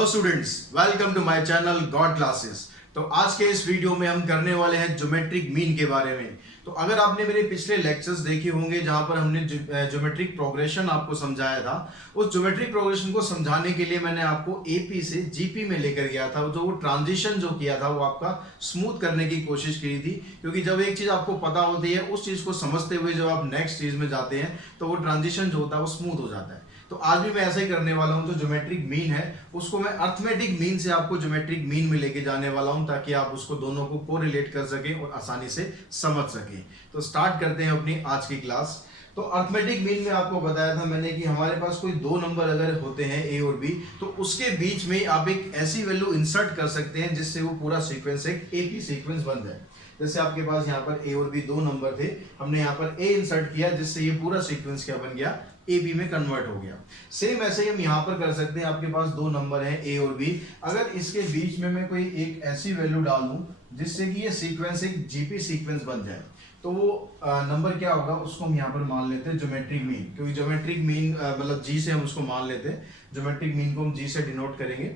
Hello students, welcome to my channel god classes. तो आज के इस वीडियो में हम करने वाले हैं ज्योमेट्रिक मीन के बारे में। तो अगर आपने मेरे पिछले लेक्चर्स देखे होंगे जहां पर हमने ज्योमेट्रिक प्रोग्रेशन आपको समझाया था, उस ज्योमेट्रिक प्रोग्रेशन को समझाने के लिए मैंने आपको एपी से जीपी में लेकर गया था। जो वो ट्रांजिशन जो किया था वो आपका स्मूथ करने की कोशिश की थी, क्योंकि जब एक चीज आपको पता होती है उस चीज को समझते हुए जब आप नेक्स्ट चीज में जाते हैं तो वो ट्रांजिशन जो होता है वो स्मूथ हो जाता है। तो आज भी मैं ऐसा ही करने वाला हूं। जो ज्योमेट्रिक मीन है उसको मैं अर्थमेटिक मीन से आपको ज्योमेट्रिक मीन में लेके जाने वाला हूं, ताकि आप उसको दोनों को कोरिलेट कर सकें और आसानी से समझ सकें। तो स्टार्ट करते हैं अपनी आज की क्लास। तो अर्थमेटिक मीन में आपको बताया था मैंने कि हमारे पास कोई दो नंबर अगर होते हैं ए और बी, तो उसके बीच में आप एक ऐसी वैल्यू इंसर्ट कर सकते हैं जिससे वो पूरा सीक्वेंस एक एपी सीक्वेंस बन जाए। जैसे आपके पास यहाँ पर ए और बी दो नंबर थे, हमने यहाँ पर ए इंसर्ट किया जिससे ये पूरा सीक्वेंस क्या बन गया, ए बी में कन्वर्ट हो गया। सेम ऐसे ही हम यहाँ पर कर सकते हैं। आपके पास दो नंबर हैं ए और बी, अगर इसके बीच में मैं कोई एक ऐसी वैल्यू डाल दूं जिससे कि ये सीक्वेंस एक जीपी सीक्वेंस बन जाए, तो वो नंबर क्या होगा उसको हम यहाँ पर मान लेते हैं ज्योमेट्रिक मीन, क्योंकि ज्योमेट्रिक मीन मतलब जी से हम उसको मान लेते हैं। ज्योमेट्रिक मीन को हम जी से डिनोट करेंगे।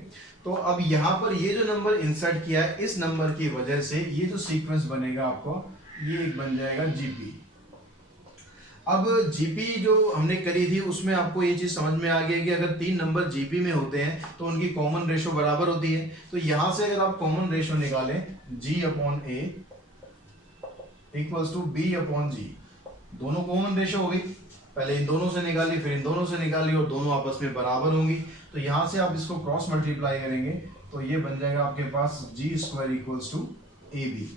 तो अब यहाँ पर ये जो नंबर इंसर्ट किया है, इस नंबर की वजह से ये जो सीक्वेंस बनेगा आपको, ये एक बन जाएगा जीपी। अब जीपी जो हमने करी थी उसमें आपको ये चीज समझ में आ गई कि अगर तीन नंबर जीपी में होते हैं तो उनकी कॉमन रेशो बराबर होती है। तो यहां से अगर आप कॉमन रेशो निकालें, G upon A equals to B upon G, दोनों कॉमन रेशो हो गई। पहले इन दोनों से निकाली, फिर इन दोनों से निकाली, और दोनों आपस में बराबर होंगी। तो यहां से आप इसको क्रॉस मल्टीप्लाई करेंगे तो ये बन जाएगा आपके पास G square equals to A B.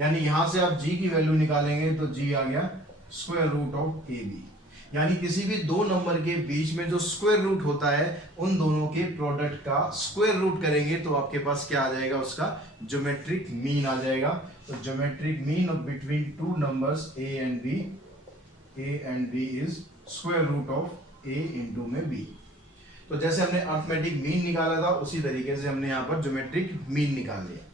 यानी यहां से आप जी की वैल्यू निकालेंगे तो जी आ गया square root of A B. यानी किसी भी दो नंबर के बीच में जो स्क्वायर रूट होता है उन दोनों के प्रोडक्ट का स्क्वायर रूट करेंगे तो आपके पास क्या आ जाएगा, उसका ज्योमेट्रिक मीन आ जाएगा। तो geometric mean of between two numbers A and B is square root of A into में बी। तो जैसे हमने अर्थमेटिक मीन निकाला था उसी तरीके से हमने यहाँ पर ज्योमेट्रिक मीन निकाल लिया।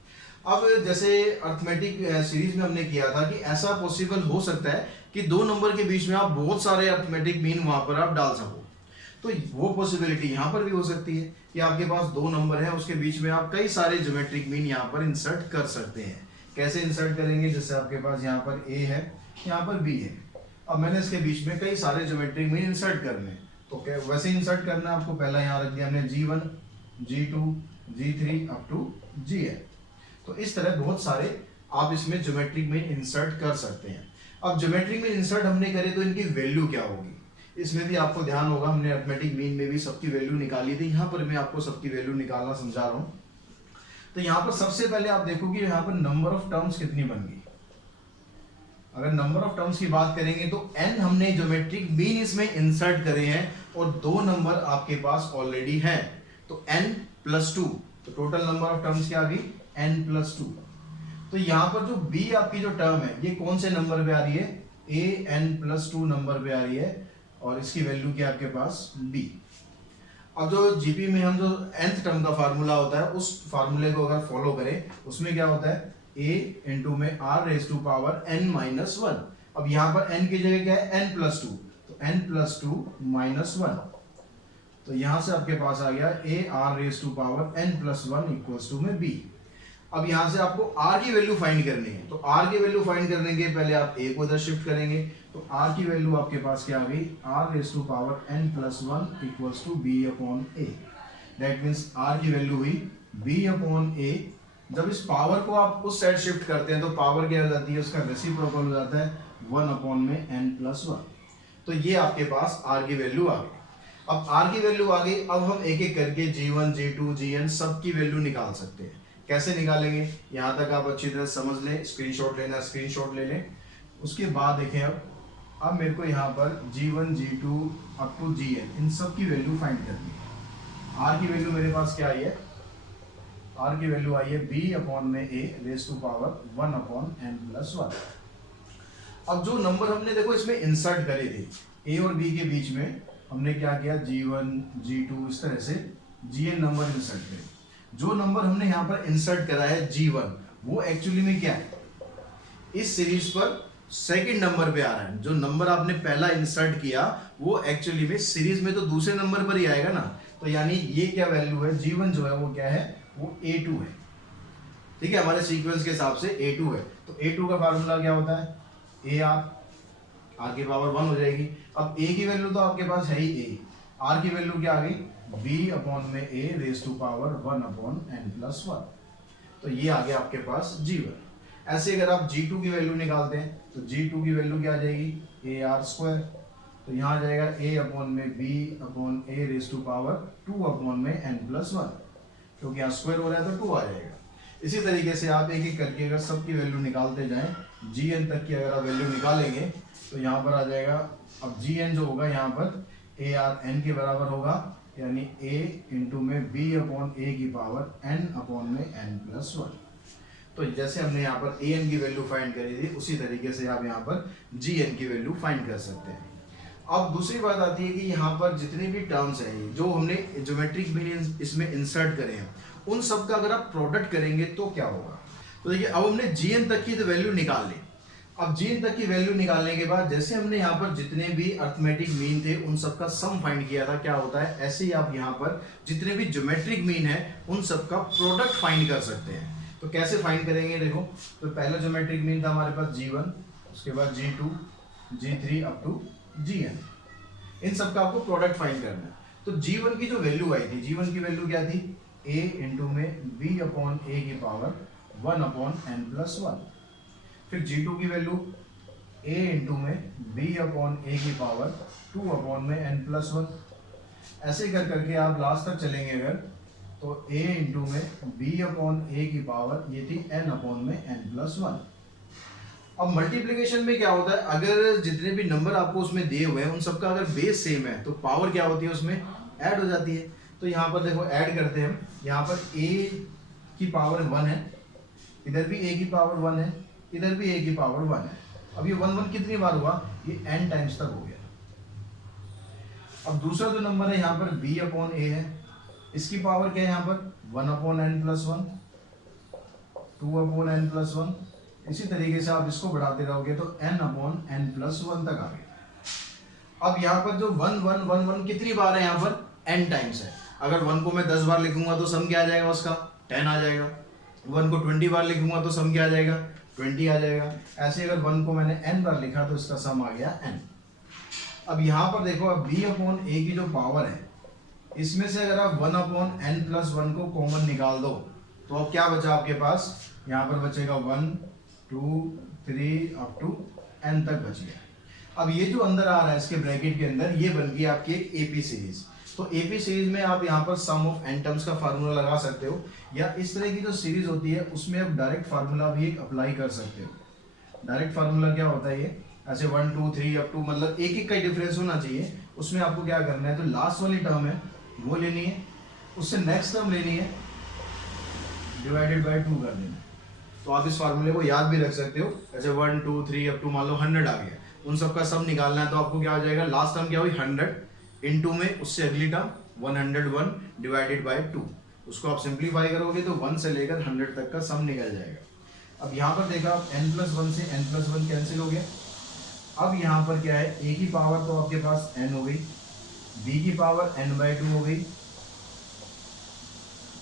अब जैसे अर्थमेटिक सीरीज में हमने किया था कि ऐसा पॉसिबल हो सकता है कि दो नंबर के बीच में आप बहुत सारे अर्थमेटिक मीन वहां पर आप डाल सको। तो वो पॉसिबिलिटी यहाँ पर भी हो सकती है कि आपके पास दो नंबर है, उसके बीच में आप कई सारे ज्योमेट्रिक मीन यहाँ पर इंसर्ट कर सकते हैं। कैसे इंसर्ट करेंगे, जैसे आपके पास यहाँ पर ए है, यहाँ पर बी है। अब मैंने इसके बीच में कई सारे ज्योमेट्रिक मीन इंसर्ट करने हैं, तो वैसे इंसर्ट करना आपको पहला यहाँ रख दिया हमने G1, G2, G3 up to Gn। तो इस तरह बहुत सारे आप इसमें ज्योमेट्रिक मीन इंसर्ट कर सकते हैं। अब ज्योमेट्रिक मीन इंसर्ट हमने करे तो इनकी वैल्यू क्या होगी, इसमें भी आपको ध्यान होगा। हमने अरिथमेटिक मीन में भी सबकी वैल्यू निकाली थी, यहाँ पर मैं आपको सबकी वैल्यू निकालना समझा रहा हूँ। तो यहाँ पर सबसे पहले आप देखोगे यहाँ पर नंबर ऑफ टर्म्स कितनी बन गई। अगर नंबर ऑफ टर्म्स की बात करेंगे तो n हमने ज्योमेट्रिक मीन इसमें इंसर्ट करे हैं और दो नंबर आपके पास ऑलरेडी है, तो n प्लस 2। तो टोटल नंबर ऑफ टर्म्स क्या आ गई, n प्लस 2। तो यहाँ पर जो b आपकी जो टर्म है ये कौन से नंबर पे आ रही है, a n प्लस 2 नंबर पे आ रही है, और इसकी वैल्यू क्या आपके पास b। अब जो जीपी में हम जो nth टर्म का फार्मूला होता है उस फार्मूले को अगर फॉलो करें उसमें क्या होता है, a इंटू में r raise to power n minus 1। अब यहाँ पर n की जगह क्या है, n प्लस 2, तो n प्लस 2 माइनस 1। तो यहाँ से आपके पास आ गया a r raise to power n plus 1 equals to में b। अब यहाँ से आपको r की वैल्यू फाइंड करनी है, तो r की वैल्यू फाइंड करने के पहले आप a को इधर शिफ्ट करेंगे, तो r की वैल्यू आपके पास क्या आ गई, r raise to power n plus 1 equals to b upon a। That means r की वैल्यू हुई b अपॉन a। जब इस पावर को आप उस साइड शिफ्ट करते हैं तो पावर क्या हो जाती है, उसका रेसिप्रोकल हो जाता है 1 अपॉन में n प्लस 1। तो ये आपके पास r की वैल्यू आ गई। अब r की वैल्यू आ गई, अब हम एक एक करके G1, G2, Gn सब की वैल्यू निकाल सकते हैं। कैसे निकालेंगे, यहाँ तक आप अच्छी तरह समझ लें, स्क्रीनशॉट लेना स्क्रीनशॉट ले लें। उसके बाद देखें, अब मेरे को यहाँ पर G1, G2 up to Gn इन सब की वैल्यू फाइंड करनी है। r की वैल्यू मेरे पास क्या आई है, r की वैल्यू आई है b अपॉन में a raise to power 1 upon n plus 1। अब जो नंबर हमने देखो इसमें इंसर्ट करे थे a और b के बीच में, हमने क्या किया, G1, G2 इस तरह से Gn नंबर इंसर्ट करे। जो नंबर हमने यहाँ पर इंसर्ट करा है G1, वो एक्चुअली में क्या है, इस सीरीज पर सेकंड नंबर पे आ रहा है। जो नंबर आपने पहला इंसर्ट किया वो एक्चुअली में सीरीज में तो दूसरे नंबर पर ही आएगा ना, तो यानी ये क्या वैल्यू है, G1 जो है वो क्या है, वो A2 है। ठीक है, हमारे सीक्वेंस के हिसाब से A2 है। तो A2 का फार्मूला क्या होता है, AR की पावर 1 हो जाएगी। अब A की वैल्यू तो आपके पास है ही A, R की वैल्यू क्या आ गई, B अपॉन में A raise to power 1 upon n+1। तो ये आ गया आपके पास G1। ऐसे अगर आप G2 की वैल्यू निकालते हैं तो G2 की वैल्यू क्या आ जाएगी, AR²। तो यहाँ आ जाएगा A अपॉन में B upon A raise to power 2 upon में n+1, क्योंकि यहाँ स्क्वायर हो रहा है तो 2 आ जाएगा। इसी तरीके से आप एक एक करके अगर सबकी वैल्यू निकालते जाएं, Gn तक की अगर आप वैल्यू निकालेंगे तो यहाँ पर आ जाएगा, अब Gn जो होगा यहाँ पर ARn के बराबर होगा, यानी A इंटू में B अपॉन A की पावर n अपॉन में n+1। तो जैसे हमने यहाँ पर An की वैल्यू फाइंड करी थी उसी तरीके से आप यहाँ पर Gn की वैल्यू फाइंड कर सकते हैं। अब दूसरी बात आती है कि यहाँ पर जितने भी टर्म्स हैं जो हमने ज्योमेट्रिक मीन इसमें इंसर्ट करे हैं, उन सब का अगर आप प्रोडक्ट करेंगे तो क्या होगा। तो देखिए, अब हमने Gn तक की तो वैल्यू निकाल ली। अब Gn तक की वैल्यू निकालने के बाद जैसे हमने यहाँ पर जितने भी अर्थमेटिक मीन थे उन सब का सम फाइंड किया था, क्या होता है, ऐसे ही आप यहाँ पर जितने भी ज्योमेट्रिक मीन है उन सब का प्रोडक्ट फाइंड कर सकते हैं। तो कैसे फाइंड करेंगे, देखो, तो पहला ज्योमेट्रिक मीन था हमारे पास G1, उसके बाद G2, G3 up to Gn, इन सब का आपको प्रोडक्ट फाइंड करना है। तो G1 की जो वैल्यू आई थी, G1 की वैल्यू क्या थी, A इंटू में B अपॉन A की पावर 1 अपॉन n+1। फिर G2 की वैल्यू A इंटू में B अपॉन A की पावर 2 अपॉन में n+1। ऐसे कर करके आप लास्ट तक चलेंगे अगर, तो A इंटू में B अपॉन A की पावर ये थी n अपॉन में n+1। अब मल्टीप्लिकेशन में क्या होता है, अगर जितने भी नंबर आपको उसमें दिए हुए हैं उन सबका अगर बेस सेम है तो पावर क्या होती है, उसमें ऐड हो जाती है। तो यहाँ पर देखो ऐड करते हैं हम, यहाँ पर A की पावर 1 है, इधर भी A की पावर 1 है, इधर भी A की पावर 1 है। अब ये 1 1 कितनी बार हुआ, ये n टाइम्स तक हो गया। अब दूसरा जो नंबर है यहाँ पर B अपॉन A है, इसकी पावर क्या है यहाँ पर 1 अपॉन n+1, 2 अपॉन n+1। इसी तरीके से आप इसको बढ़ाते रहोगे तो n अपॉन n+1 तक आ गया। अब यहाँ पर जो 1 1 1 1 कितनी बार है, यहाँ पर n टाइम्स है। अगर 1 को मैं 10 बार लिखूंगा तो सम क्या आ जाएगा, उसका 10 आ जाएगा। 1 को 20 बार लिखूंगा तो सम क्या आ जाएगा, 20 आ जाएगा। ऐसे अगर 1 को मैंने n बार लिखा तो इसका सम आ गया n। अब यहाँ पर देखो, अब B अपॉन A की जो पावर है इसमें से अगर आप 1 अपॉन n+1 को कॉमन निकाल दो तो अब क्या बचा आपके पास, यहाँ पर बचेगा 1 2 3 अप टू n तक बच गया। अब ये जो अंदर आ रहा है इसके ब्रैकेट के अंदर, ये बन गई आपकी एक AP सीरीज। तो AP सीरीज में आप यहाँ पर सम ऑफ n टर्म्स का फार्मूला लगा सकते हो, या इस तरह की जो सीरीज होती है उसमें आप डायरेक्ट फार्मूला भी एक अप्लाई कर सकते हो। डायरेक्ट फार्मूला क्या होता है, ये ऐसे 1 2 3 अप टू, मतलब एक एक का डिफरेंस होना चाहिए। उसमें आपको क्या करना है, तो लास्ट वाली टर्म है वो लेनी है, उससे नेक्स्ट टर्म लेनी है, डिवाइडेड बाय 2 कर देना। तो आप इस फार्मूले को याद भी रख सकते हो। ऐसे 1 2 3 अप टू मान लो 100 आ गया, उन सब का सम निकालना है तो आपको क्या हो जाएगा, लास्ट टर्म क्या हुई 100 इनटू में उससे अगली टर्म 101 डिवाइडेड बाय 2। उसको आप सिंप्लीफाई करोगे तो 1 से लेकर 100 तक का सम निकल जाएगा। अब यहाँ पर देखा आप n+1 से n+1 कैंसिल हो गया। अब यहाँ पर क्या है, A की पावर तो आपके पास n हो गई, B की पावर n/2 हो गई,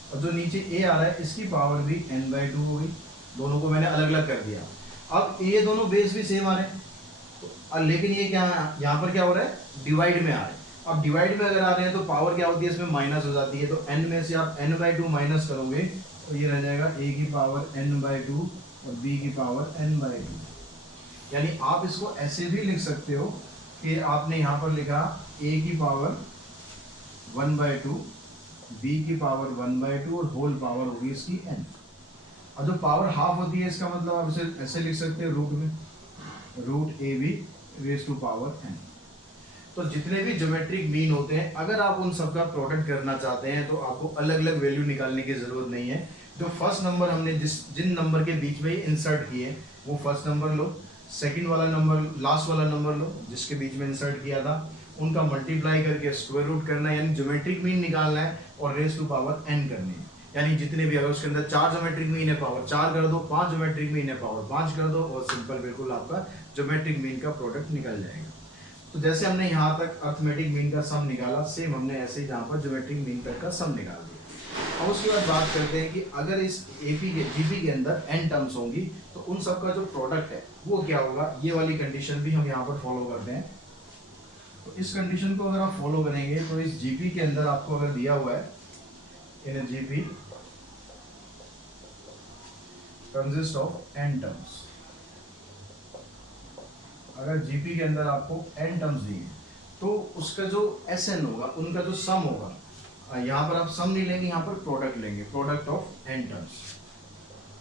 और जो नीचे A आ रहा है इसकी पावर भी n/2 हो गई। दोनों को मैंने अलग अलग कर दिया। अब ये दोनों बेस भी सेम आ रहे हैं तो, लेकिन ये क्या है, यहाँ पर क्या हो रहा है, डिवाइड में आ रहे हैं। अब डिवाइड में अगर आ रहे हैं तो पावर क्या होती है, इसमें माइनस हो जाती है। तो n में से आप n/2 माइनस करोगे तो ये रह जाएगा A की पावर n/2 और B की पावर n/2। यानी आप इसको ऐसे भी लिख सकते हो कि आपने यहाँ पर लिखा A की पावर 1/2, B की पावर 1/2 और होल पावर होगी इसकी n। और जो पावर हाफ होती है इसका मतलब आप इसे ऐसे लिख सकते हो रूट में, root AB raise to power n। तो जितने भी ज्योमेट्रिक मीन होते हैं अगर आप उन सब का प्रोडक्ट करना चाहते हैं तो आपको अलग अलग वैल्यू निकालने की जरूरत नहीं है। जो फर्स्ट नंबर हमने जिन नंबर के बीच में इंसर्ट किए वो फर्स्ट नंबर लो, सेकंड वाला नंबर, लास्ट वाला नंबर लो जिसके बीच में इंसर्ट किया था, उनका मल्टीप्लाई करके स्क्वायर रूट करना है, यानी ज्योमेट्रिक मीन निकालना है, और रेज टू पावर n करनी है। यानी जितने भी, अगर उसके अंदर 4 ज्योमेट्रिक मीन है पावर 4 कर दो, 5 ज्योमेट्रिक मीन है पावर 5 कर दो, और सिंपल बिल्कुल आपका ज्योमेट्रिक मीन का प्रोडक्ट निकल जाएगा। तो जैसे हमने यहाँ तक अर्थमेटिक मीन का सम निकाला, सेम हमने ऐसे ही यहाँ पर ज्योमेट्रिक मीन तक का सम निकाल दिया। अब उसके बाद बात करते हैं कि अगर इस एपी के जीपी के अंदर n टर्म्स होंगी तो उन सब का जो प्रोडक्ट है वो क्या होगा, ये वाली कंडीशन भी हम यहाँ पर फॉलो करते हैं। तो इस कंडीशन को अगर आप फॉलो करेंगे तो इस जीपी के अंदर आपको अगर दिया हुआ है in GP consist of n terms, अगर जीपी के अंदर आपको n टर्म्स दिए तो उसका जो Sn होगा, उनका जो सम होगा, यहाँ पर आप सम नहीं लेंगे, यहाँ पर प्रोडक्ट लेंगे, प्रोडक्ट ऑफ n टर्म्स।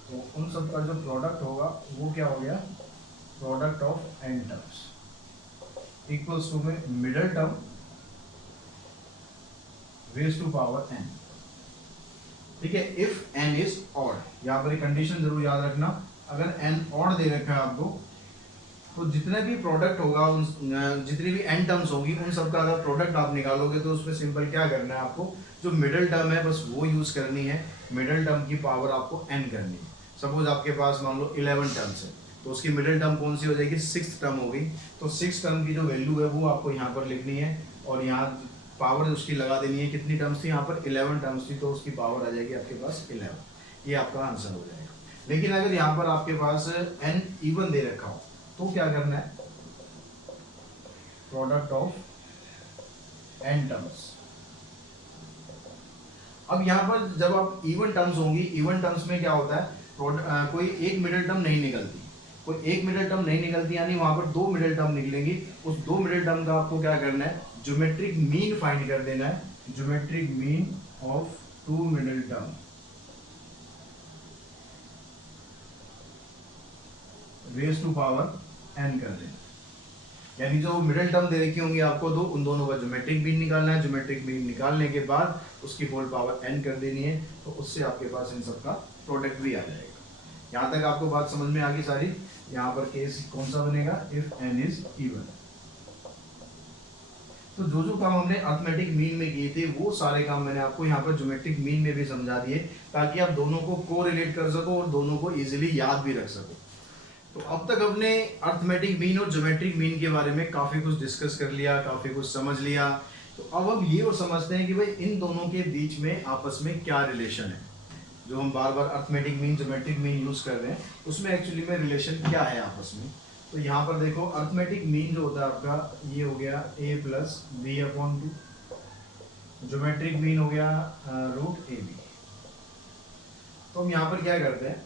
तो उन सब का जो प्रोडक्ट होगा वो क्या हो गया, product of n terms equals to में middle term raise to power n। ठीक है, इफ n इज ऑड, यहाँ पर एक कंडीशन जरूर याद रखना, अगर n ऑड दे रखा है आपको तो जितने भी प्रोडक्ट होगा, उन जितनी भी n टर्म्स होगी उन सब का अगर प्रोडक्ट आप निकालोगे तो उसमें सिंपल क्या करना है, आपको जो मिडिल टर्म है बस वो यूज करनी है, मिडिल टर्म की पावर आपको n करनी है। सपोज आपके पास मान लो 11 टर्म्स है तो उसकी मिडिल टर्म कौन सी हो जाएगी, 6th टर्म होगी। तो 6th टर्म की जो वैल्यू है वो आपको यहाँ पर लिखनी है और यहाँ पावर उसकी लगा देनी है। कितनी टर्म्स थी यहाँ पर, 11 टर्म्स थी, तो उसकी पावर आ जाएगी आपके पास 11। ये आपका आंसर हो जाएगा। लेकिन अगर यहाँ पर आपके पास n इवन दे रखा हो तो क्या करना है, प्रोडक्ट ऑफ n टर्म्स। अब यहाँ पर जब आप इवन टर्म्स होंगी, इवन टर्म्स में क्या होता है, कोई एक मिडिल टर्म नहीं निकलती, कोई एक मिडिल टर्म नहीं निकलती, यानी वहां पर दो मिडिल टर्म निकलेंगी। उस दो मिडिल टर्म का आपको क्या करना है, ज्योमेट्रिक मीन फाइंड कर देना है, geometric mean of two middle term raise to power n कर देना। यानी जो मिडिल टर्म दे रखी होंगी आपको दो, उन दोनों का ज्योमेट्रिक मीन निकालना है। ज्योमेट्रिक मीन निकालने के बाद उसकी होल पावर n कर देनी है, तो उससे आपके पास इन सब का प्रोडक्ट भी आ जाएगा। यहाँ तक आपको बात समझ में आ गई सारी। यहाँ पर केस कौन सा बनेगा, इफ n इज इवन। तो जो जो काम हमने अर्थमेटिक मीन में किए थे वो सारे काम मैंने आपको यहाँ पर ज्योमेट्रिक मीन में भी समझा दिए, ताकि आप दोनों को कोरिलेट कर सको और दोनों को इजीली याद भी रख सको। तो अब तक हमने अर्थमेटिक मीन और ज्योमेट्रिक मीन के बारे में काफी कुछ डिस्कस कर लिया, काफी कुछ समझ लिया। तो अब हम ये और समझते हैं कि भाई इन दोनों के बीच में आपस में क्या रिलेशन है। जो हम बार बार arithmetic mean geometric mean use कर रहे हैं उसमें एक्चुअली में रिलेशन क्या है आपस में। तो यहाँ पर देखो, अर्थमेटिक मीन जो होता है आपका ये हो गया a plus B upon 2, geometric mean हो गया रूट ए बी। तो हम यहाँ पर क्या करते हैं,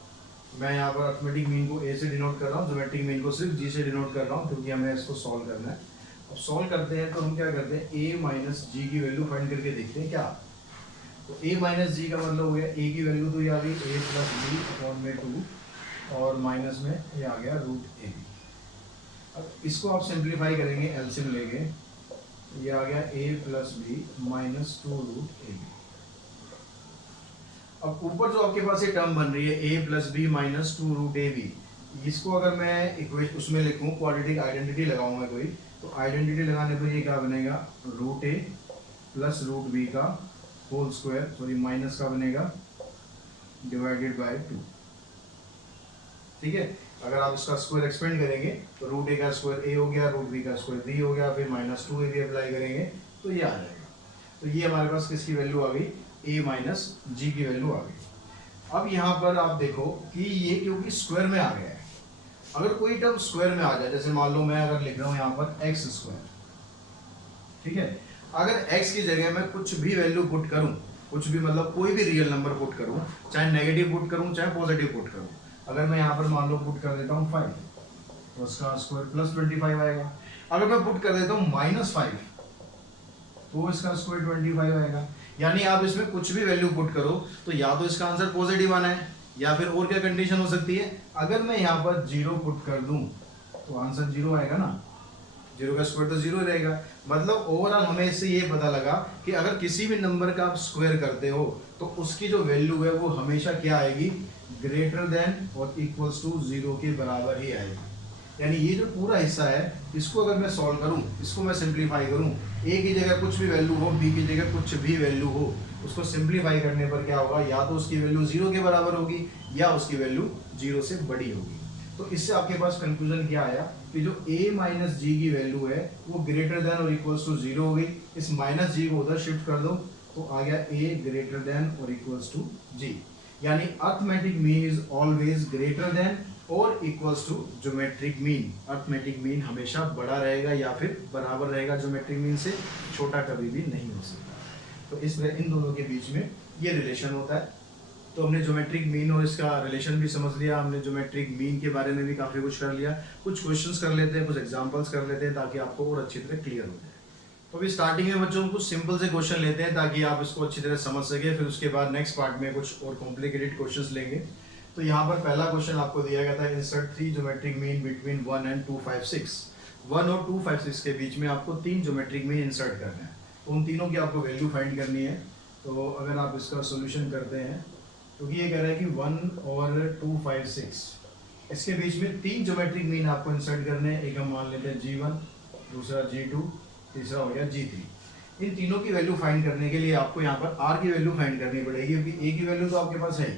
मैं यहाँ पर अर्थमेटिक मीन को a से डिनोट कर रहा हूँ, ज्योमेट्रिक मीन को सिर्फ g से डिनोट कर रहा हूँ, क्योंकि हमें इसको सॉल्व करना है। अब सॉल्व करते हैं तो हम क्या करते हैं, a माइनस जी की वैल्यू फाइंड करके देखते हैं क्या। तो a माइनस जी का मतलब हो गया a की वैल्यू तो ये आ गई a प्लस बी अपॉन में 2 और माइनस में ये आ गया रूट ए बी। अब इसको आप सिंप्लीफाई करेंगे एलसीएम लेके, ये आ गया a plus B minus 2 root A B. अब ऊपर जो आपके पास ये टर्म बन रही है a plus B minus 2 root A B, इसको अगर मैं इक्वेशन उसमें लिखूं, क्वाड्रेटिक आइडेंटिटी लगाऊंगा कोई, तो आइडेंटिटी लगाने पर ये क्या बनेगा, रूट ए प्लस रूट बी का होल स्क्वायर, सॉरी माइनस का बनेगा डिवाइडेड बाय 2। ठीक है, अगर आप इसका स्क्वायर एक्सपेंड करेंगे तो रूट ए का स्क्वायर a हो गया, रूट बी का स्क्वायर b हो गया, फिर माइनस 2ab अप्लाई करेंगे तो ये आ जाएगा। तो ये हमारे पास किसकी वैल्यू आ गई, a माइनस जी की वैल्यू आ गई। अब यहाँ पर आप देखो कि ये क्योंकि स्क्वायर में आ गया है, अगर कोई टर्म स्क्वायर में आ जाए, जैसे मान लो मैं अगर लिख रहा हूँ यहाँ पर एक्स स्क्वायर, ठीक है, अगर x की जगह मैं कुछ भी वैल्यू पुट करूं, कुछ भी मतलब कोई भी रियल नंबर पुट करूं, चाहे नेगेटिव पुट करूं चाहे पॉजिटिव पुट करूं, अगर मैं यहाँ पर मान लो पुट कर देता हूँ 5 तो उसका स्क्वायर प्लस 25 आएगा। अगर मैं पुट कर देता हूँ -5 तो इसका स्क्वायर 25 आएगा। यानी आप इसमें कुछ भी वैल्यू पुट करो तो या तो इसका आंसर पॉजिटिव आना है, या फिर और क्या कंडीशन हो सकती है, अगर मैं यहाँ पर 0 पुट कर दूं तो आंसर 0 आएगा ना, 0 का स्क्वायर तो 0 रहेगा। मतलब ओवरऑल हमें इससे ये पता लगा कि अगर किसी भी नंबर का आप स्क्वायर करते हो तो उसकी जो वैल्यू है वो हमेशा क्या आएगी, ग्रेटर देन और इक्वल्स टू 0 के बराबर ही आएगी। यानी ये जो पूरा हिस्सा है इसको अगर मैं सॉल्व करूं, इसको मैं सिंप्लीफाई करूं, a की जगह कुछ भी वैल्यू हो, b की जगह कुछ भी वैल्यू हो, उसको सिंप्लीफाई करने पर क्या होगा, या तो उसकी वैल्यू 0 के बराबर होगी या उसकी वैल्यू 0 से बड़ी होगी। तो इससे आपके पास कंक्लूजन क्या आया कि जो a माइनस जी की वैल्यू है वो ग्रेटर देन और इक्वल्स टू 0 हो गई। इस माइनस जी को उधर शिफ्ट कर दो तो आ गया a ग्रेटर देन और इक्वल्स टू g, यानी arithmetic mean is always greater than और equals to geometric mean. Arithmetic mean हमेशा बड़ा रहेगा या फिर बराबर रहेगा ज्योमेट्रिक मीन से, छोटा कभी भी नहीं हो सकता। तो इस तरह इन दोनों के बीच में ये रिलेशन होता है। तो हमने ज्योमेट्रिक मीन और इसका रिलेशन भी समझ लिया, हमने ज्योमेट्रिक मीन के बारे में भी काफ़ी कुछ कर लिया। कुछ क्वेश्चंस कर लेते हैं, कुछ एग्जांपल्स कर लेते हैं ताकि आपको और अच्छी तरह क्लियर हो जाए। तो अभी स्टार्टिंग में बच्चों कुछ सिंपल से क्वेश्चन लेते हैं ताकि आप इसको अच्छी तरह समझ सके, फिर उसके बाद नेक्स्ट पार्ट में कुछ और कॉम्प्लिकेटेड क्वेश्चंस लेंगे। तो यहाँ पर पहला क्वेश्चन आपको दिया गया था, insert 3 geometric mean between 1 and 256। 1 और 256 के बीच में आपको 3 ज्योमेट्रिक मीन इंसर्ट करना है। उन तीनों की आपको वैल्यू फाइंड करनी है। तो अगर आप इसका सोल्यूशन करते हैं, क्योंकि ये कह रहा है कि 1 और 256 इसके बीच में 3 ज्योमेट्रिक मीन आपको इंसर्ट करने हैं। एक हम मान लेते हैं G1, दूसरा G2, तीसरा हो गया G3। इन तीनों की वैल्यू फाइंड करने के लिए आपको यहाँ पर R की वैल्यू फाइंड करनी पड़ेगी, क्योंकि A की वैल्यू तो आपके पास है ही।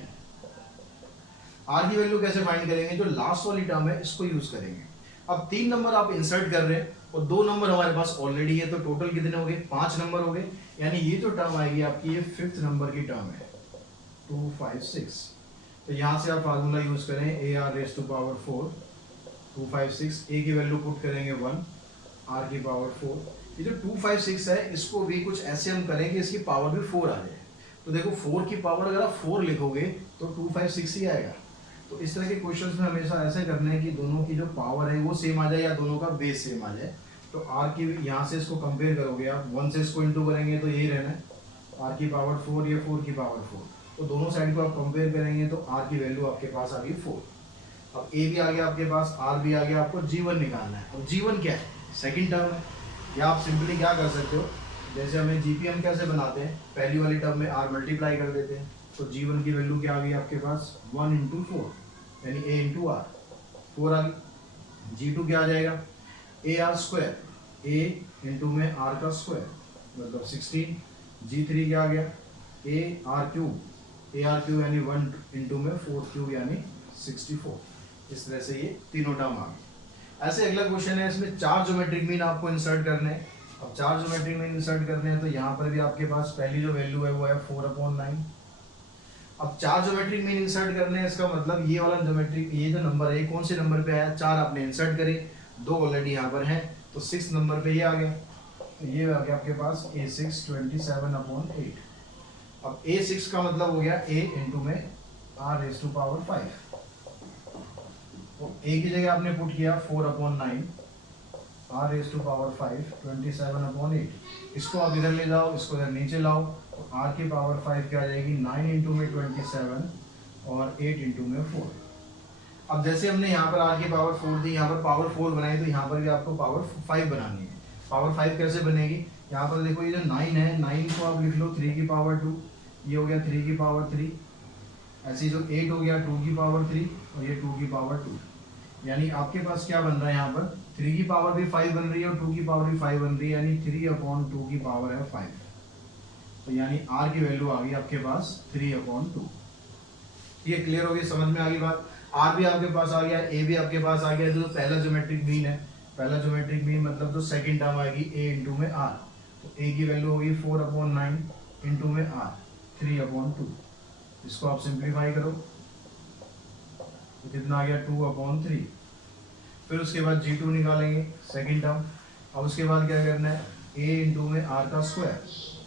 R की वैल्यू कैसे फाइंड करेंगे? जो लास्ट वाली टर्म है इसको यूज करेंगे। अब 3 नंबर आप इंसर्ट कर रहे हैं और 2 नंबर हमारे पास ऑलरेडी है, तो टोटल कितने हो गए? 5 नंबर हो गए। यानी ये जो टर्म आएगी आपकी, ये 5th नंबर की टर्म है 256। तो यहाँ से आप फार्मूला यूज करें AR raise to power 4 256। A की वैल्यू पुट करेंगे 1, R की पावर 4। ये जो 256 है इसको भी कुछ ऐसे हम करेंगे इसकी पावर भी 4 आ जाए। तो देखो 4 की पावर अगर आप 4 लिखोगे तो 256 ही आएगा। तो इस तरह के क्वेश्चंस में हमेशा ऐसे करने हैं कि दोनों की जो पावर है वो सेम आ जाए या दोनों का बेस सेम आ जाए। तो R की यहाँ से इसको कंपेयर करोगे आप, 1 से इसको इंटू करेंगे तो यही रहना है, R की पावर 4 या 4 की पावर 4। तो दोनों साइड को आप कंपेयर करेंगे तो R की वैल्यू आपके पास आ गई 4। अब A भी आ गया आपके पास, R भी आ गया, आपको G1 निकालना है। अब G1 क्या है? सेकंड टर्म है। या आप सिंपली क्या कर सकते हो, जैसे हमें GPM कैसे बनाते हैं, पहली वाली टर्म में R मल्टीप्लाई कर देते हैं। तो G1 की वैल्यू क्या आ गई आपके पास? 1 इंटू 4, यानी A इंटू R, 4 आ गई। G2 क्या आ जाएगा? AR स्क्वायर, A इंटू में R का स्क्वायर मतलब 16। G3 क्या आ गया? AR क्यूब, AR क्यूब यानी 1 इंटू में 4 क्यूब यानी 64। इस तरह से ये तीनों टर्म आ गए। ऐसे अगला क्वेश्चन है, इसमें 4 ज्योमेट्रिक मीन आपको इंसर्ट करने हैं। अब 4 ज्योमेट्रिक मीन इंसर्ट करने हैं तो यहाँ पर भी आपके पास पहली जो वैल्यू है वो है 4/9। अब 4 ज्योमेट्रिक मीन इंसर्ट करने हैं, इसका मतलब ये वाला ज्योमेट्रिक, ये जो नंबर है कौन से नंबर पे आया? 4 आपने इंसर्ट करे, 2 ऑलरेडी यहाँ पर है, तो 6 नंबर पे ये आ गया। तो ये आ गया आपके पास A6 27/8। अब A6 का मतलब हो गया A इंटू में R रेज़ टू पावर 5। तो A की जगह आपने पुट किया 4/9, R रेज़ टू पावर 5 27/8। इसको आप इधर ले जाओ, इसको इधर नीचे लाओ, तो R की पावर 5 क्या आ जाएगी? 9 इंटू में 27 और 8 इंटू में 4। अब जैसे हमने यहाँ पर R की पावर 4 दी, यहाँ पर पावर 4 बनाई, तो यहाँ पर भी आपको पावर 5 बनानी है। पावर 5 कैसे बनेगी? यहाँ पर देखो ये जो 9 है, 9 को आप लिख लो 3 की पावर 2, ये हो गया 3 की पावर 3। ऐसे जो 8 हो गया 2 की पावर 3 और ये 2 की पावर 2। यानी आपके पास क्या बन रहा है? यहाँ पर 3 की पावर भी 5 बन रही है और 2 की पावर भी 5 बन रही है, यानी 3/2 की पावर है 5। तो यानी R की वैल्यू आ गई आपके पास 3/2। ये क्लियर हो गई, समझ में आ गई बात? R भी आपके पास आ गया, A भी आपके पास आ गया। जो पहला ज्योमेट्रिक मीन है, पहला ज्योमेट्रिक मीन मतलब जो सेकंड टर्म आएगी A इंटू में R। तो A की वैल्यू होगी 4/9 इंटू में R 3/2। इसको आप सिंप्लीफाई करो तो कितना आ गया? 2/3। फिर उसके बाद G2 निकालेंगे सेकंड टर्म। अब उसके बाद क्या करना है? A इंटू में R का स्क्वायर,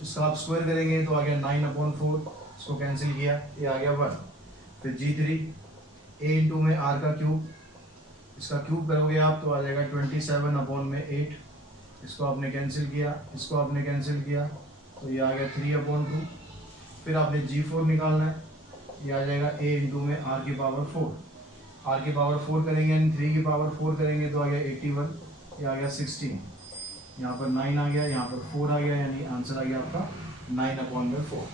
इसका आप स्क्वायर करेंगे तो आ गया 9/4। इसको कैंसिल किया, ये आ गया 1। फिर G3 A इंटू में R का क्यूब, इसका क्यूब करोगे आप तो आ जाएगा 27/8। इसको आपने कैंसिल किया, इसको आपने कैंसिल किया, तो ये आ गया 3/2। फिर आपने G4 निकालना है, ये आ जाएगा A इंटू में R की पावर 4। R की पावर 4 करेंगे यानी 3 की पावर 4 करेंगे तो आ गया 81, ये आ गया 16। यहाँ पर 9 आ गया, यहाँ पर 4 आ गया, यानी आंसर आ गया आपका 9/4।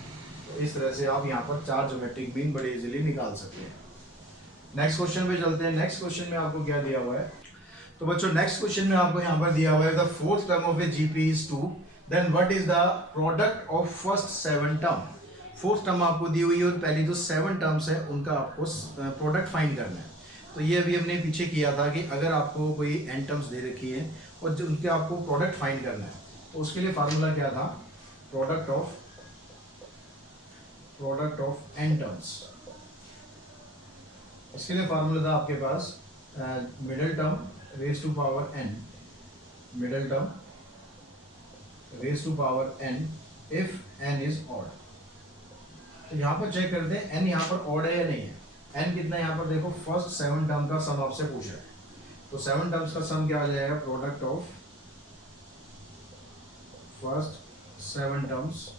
तो इस तरह से आप यहाँ पर 4 ज्योमेट्रिक मीन बड़े इजीली निकाल सकते हैं। नेक्स्ट क्वेश्चन पे चलते हैं। नेक्स्ट क्वेश्चन में आपको क्या दिया हुआ है? तो बच्चों नेक्स्ट क्वेश्चन में आपको यहाँ पर दिया हुआ है the fourth term of a GP is 2, then what is the product of first 7 term. Fourth term आपको दी हुई है और पहली जो 7 टर्म्स है उनका आपको प्रोडक्ट फाइंड करना है। तो ये अभी हमने पीछे किया था कि अगर आपको कोई एन टर्म्स दे रखी है और जो उनके आपको प्रोडक्ट फाइंड करना है, तो उसके लिए फार्मूला क्या था, प्रोडक्ट ऑफ एन टर्म्स। इसके लिए फार्मूला था आपके पास middle term raise to power N, middle term raise to power N if N is odd. तो यहाँ पर चेक करते हैं एन यहाँ पर ऑड है या नहीं है। एन कितना है यहाँ पर देखो, फर्स्ट 7 टर्म का सम आपसे पूछ रहा है, तो 7 टर्म्स का सम क्या आ जाएगा, product of first 7 terms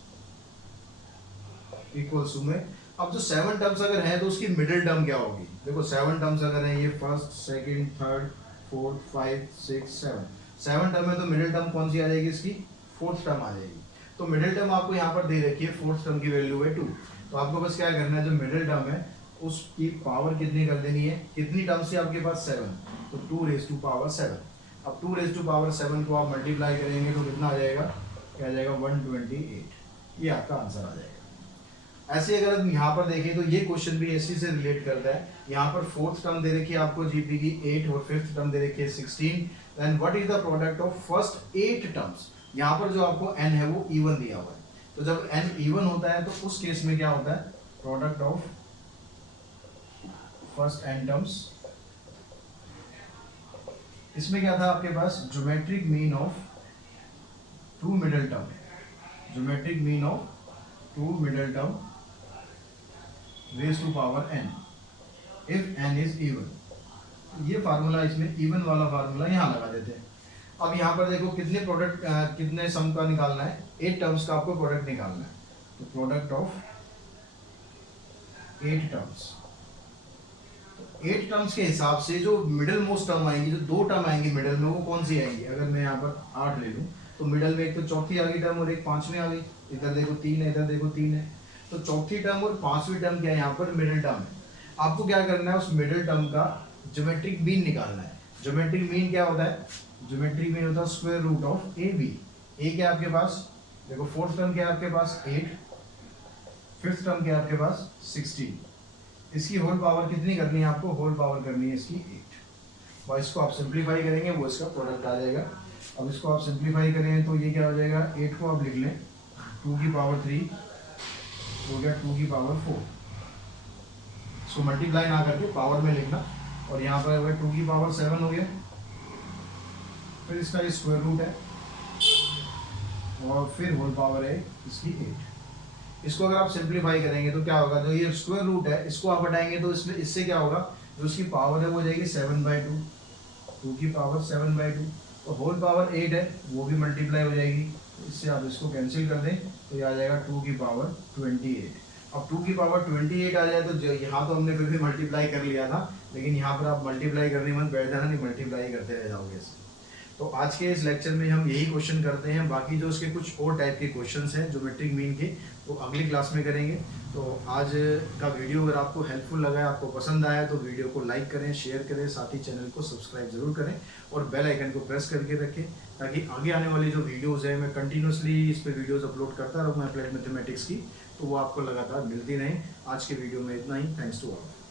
equals to में, अब जो 7 टर्म्स अगर है तो उसकी मिडिल टर्म क्या होगी, देखो 7 टर्म्स अगर है ये first second third fourth 5 6 7 term है तो मिडिल टर्म कौन सी आ जाएगी, इसकी 4th टर्म आ जाएगी। तो मिडिल टर्म आपको यहाँ पर दे रखी है, 4th टर्म की वैल्यू है 2, तो आपको बस क्या करना है, जो मिडिल टर्म है उसकी पावर कितनी कर देनी है, कितनी टर्म से आपके पास 7, तो 2 रेज टू पावर 7। अब 2 रेज टू पावर 7 को आप मल्टीप्लाई करेंगे तो कितना आ जाएगा, क्या आ जाएगा 128, ये आपका आंसर आ जाएगा। ऐसे अगर हम यहाँ पर देखें तो ये क्वेश्चन भी इसी से रिलेट करता है। यहाँ पर 4th टर्म दे रखी है आपको जीपी की 8 और 5th टर्म दे रखी है 16, then what is the product of first 8 terms. यहाँ पर जो आपको n है वो इवन दिया हुआ है, तो जब n इवन होता है तो उस केस में क्या होता है, product of first n terms, इसमें क्या था आपके पास, geometric mean of 2 middle term, geometric mean of 2 middle term raise to power n if n is even. ये फार्मूला, इसमें इवन वाला फार्मूला यहाँ लगा देते हैं। अब यहाँ पर देखो कितने प्रोडक्ट कितने सम का निकालना है, 8 टर्म्स का आपको प्रोडक्ट निकालना है, तो प्रोडक्ट ऑफ 8 टर्म्स, 8 टर्म्स के हिसाब से जो मिडल मोस्ट टर्म आएंगी, जो 2 टर्म आएंगी मिडल में, वो कौन सी आएंगी, अगर मैं यहाँ पर 8 ले लूँ तो मिडल में एक तो चौथी आ गई टर्म और एक 5वीं आ गई, इधर देखो 3 है, इधर देखो 3 है, तो चौथी टर्म और 5वीं टर्म क्या है, यहाँ पर मिडल टर्म है। आपको क्या करना है, उस मिडल टर्म का ज्योमेट्रिक मीन निकालना है। ज्योमेट्रिक मीन क्या होता है, ज्योमेट्रिक मीन होता है square root of A B. A क्या है आपके पास, देखो 4th टर्म क्या है आपके पास 8, 5th टर्म क्या है आपके पास 16, इसकी होल पावर कितनी करनी है आपको, होल पावर करनी है इसकी 8, और इसको आप सिंप्लीफाई करेंगे वो इसका प्रोडक्ट आ जाएगा। अब इसको आप सिंप्लीफाई करें तो ये क्या हो जाएगा, 8 को आप लिख लें 2 की पावर 3 हो गया 2 की पावर 4, इसको मल्टीप्लाई ना करके पावर में लिखना, और यहाँ पर हो गया 2 की पावर 7 हो गया, फिर इसका ये स्क्वायर रूट है और फिर होल पावर है इसकी 8। इसको अगर आप सिंप्लीफाई करेंगे तो क्या होगा, जो ये स्क्वायर रूट है इसको आप हटाएंगे तो इसमें इससे क्या होगा, जो उसकी पावर है वो हो जाएगी 7/2, 2 की पावर 7/2, तो होल पावर 8 है वो भी मल्टीप्लाई हो जाएगी, तो इससे आप इसको कैंसिल कर दें तो ये आ जाएगा 2 की पावर 28। अब 2 की पावर 28 आ जाए तो यहाँ तो हमने फिर भी मल्टीप्लाई कर लिया था, लेकिन यहाँ पर आप मल्टीप्लाई करने मत बैठ जाना, नहीं मल्टीप्लाई करते रह जाओगे इससे। तो आज के इस लेक्चर में हम यही क्वेश्चन करते हैं, बाकी जो उसके कुछ और टाइप के क्वेश्चंस हैं ज्योमेट्रिक मीन के वो अगली क्लास में करेंगे। तो आज का वीडियो अगर आपको हेल्पफुल लगा है, आपको पसंद आया तो वीडियो को लाइक करें, शेयर करें, साथ ही चैनल को सब्सक्राइब जरूर करें और बेल आइकन को प्रेस करके रखें, ताकि आगे आने वाली जो वीडियोज़ है मैं कंटिन्यूसली इस पर वीडियोज़ अपलोड करता रहूँ अप्लाइड मैथमेटिक्स की, तो वो आपको लगातार मिलती रहें। आज के वीडियो में इतना ही, थैंक्स टू ऑल।